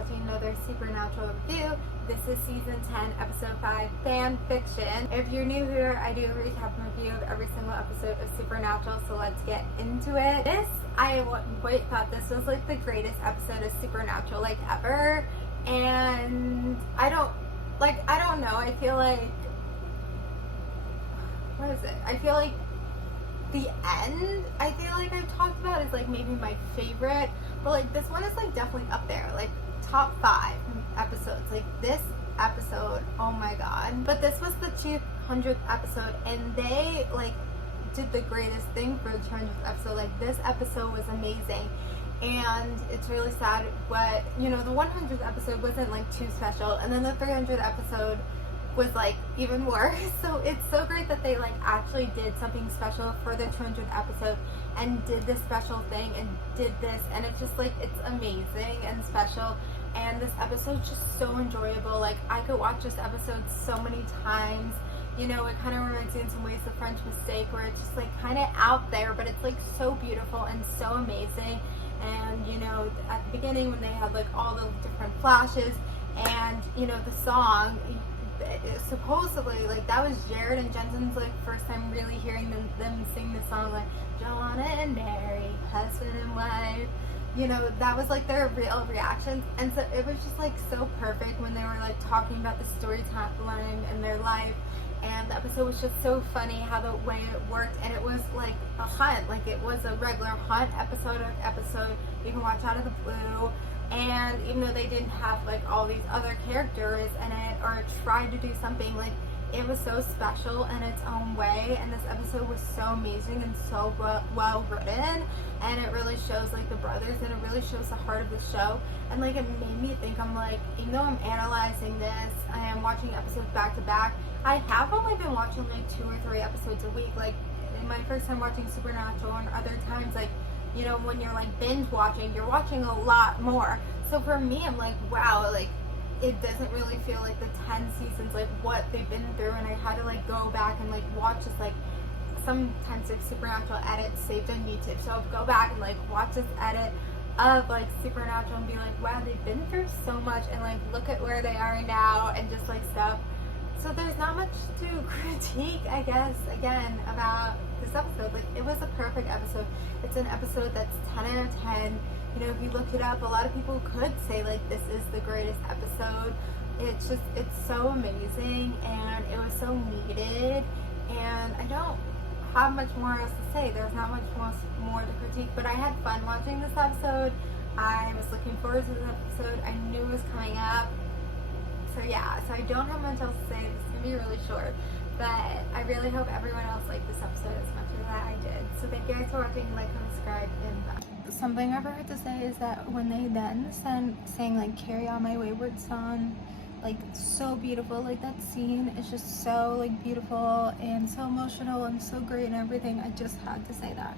watching another Supernatural review. This is season 10, episode 5, fan fiction. If you're new here, I do a recap and review of every single episode of Supernatural, so let's get into it. I thought this was like the greatest episode of Supernatural like ever, and I don't know, I feel like, what is it? I feel like the end, I feel like I've talked about is like maybe my favorite, but like this one is like definitely up there, like top 5 episodes. Like this episode, oh my god. But this was the 200th episode, and they like did the greatest thing for the 200th episode. Like this episode was amazing, and it's really sad what, you know, the 100th episode wasn't like too special, and then the 300th episode was like even worse. So it's so great that they like actually did something special for the 200th episode and did this special thing and did this, and it's just like, it's amazing and special. And this episode's just so enjoyable. Like I could watch this episode so many times. You know, it kind of reminds me in some ways of French Mistake, where it's just like kind of out there, but it's like so beautiful and so amazing. And you know, at the beginning when they had like all the different flashes, and you know, the song, supposedly like that was Jared and Jensen's like first time really hearing them sing the song, like John and Mary, husband and wife. You know, that was like their real reactions, and so it was just like so perfect when they were like talking about the storyline and their life. And the episode was just so funny how the way it worked, and it was like a hunt, like it was a regular hunt episode. You can watch Out of the Blue. And even though they didn't have like all these other characters in it, or tried to do something, like it was so special in its own way. And this episode was so amazing and so well written, and it really shows like the brothers, and it really shows the heart of the show. And like it made me think, I'm like, even though I'm analyzing this, I am watching episodes back to back. I have only been watching like 2 or 3 episodes a week. Like in my first time watching Supernatural, and other times, like, you know, when you're like binge watching, you're watching a lot more. So for me, I'm like, wow, like it doesn't really feel like the 10 seasons, like what they've been through. And I had to like go back and like watch this, like sometimes like Supernatural edits saved on YouTube. So I'll go back and like watch this edit of like Supernatural and be like, wow, they've been through so much, and like look at where they are now, and just like stuff. So there's not much to critique, I guess, again, about this episode. Like, it was a perfect episode. It's an episode that's 10 out of 10. You know, if you looked it up, a lot of people could say, like, this is the greatest episode. It's just, it's so amazing, and it was so needed. And I don't have much more else to say. There's not much more to critique, but I had fun watching this episode. I was looking forward to this episode. I knew it was coming up. So yeah, so I don't have much else to say. This is going to be really short, but I really hope everyone else liked this episode as much as I did. So thank you guys for watching, like, and subscribe, and bye. Something I forgot to say is that when they then sang like Carry On My Wayward Son, like so beautiful, like that scene is just so like beautiful and so emotional and so great and everything. I just had to say that.